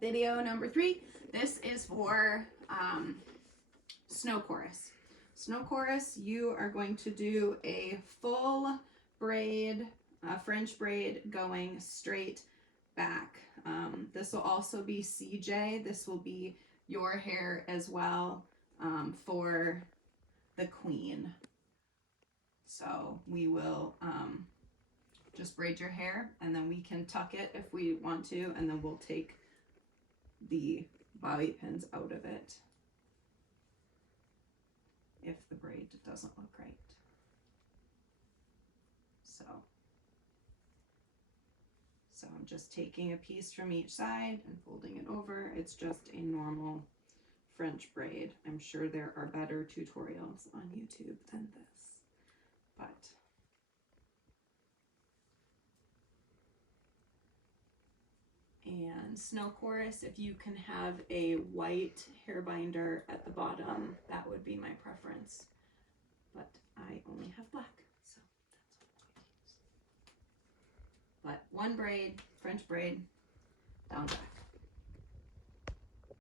Video number 3. This is for snow chorus. Snow chorus, you are going to do a full braid, French braid going straight back. This will also be CJ. This will be your hair as well for the queen. So we will just braid your hair, and then we can tuck it if we want to, and then we'll take the bobby pins out of it if the braid doesn't look right. So I'm just taking a piece from each side and folding it over. It's just a normal French braid. I'm sure there are better tutorials on YouTube than this, but and snow chorus, if you can have a white hair binder at the bottom, that would be my preference, but I only have black, so that's what I'm going to use. But one braid, French braid, down back.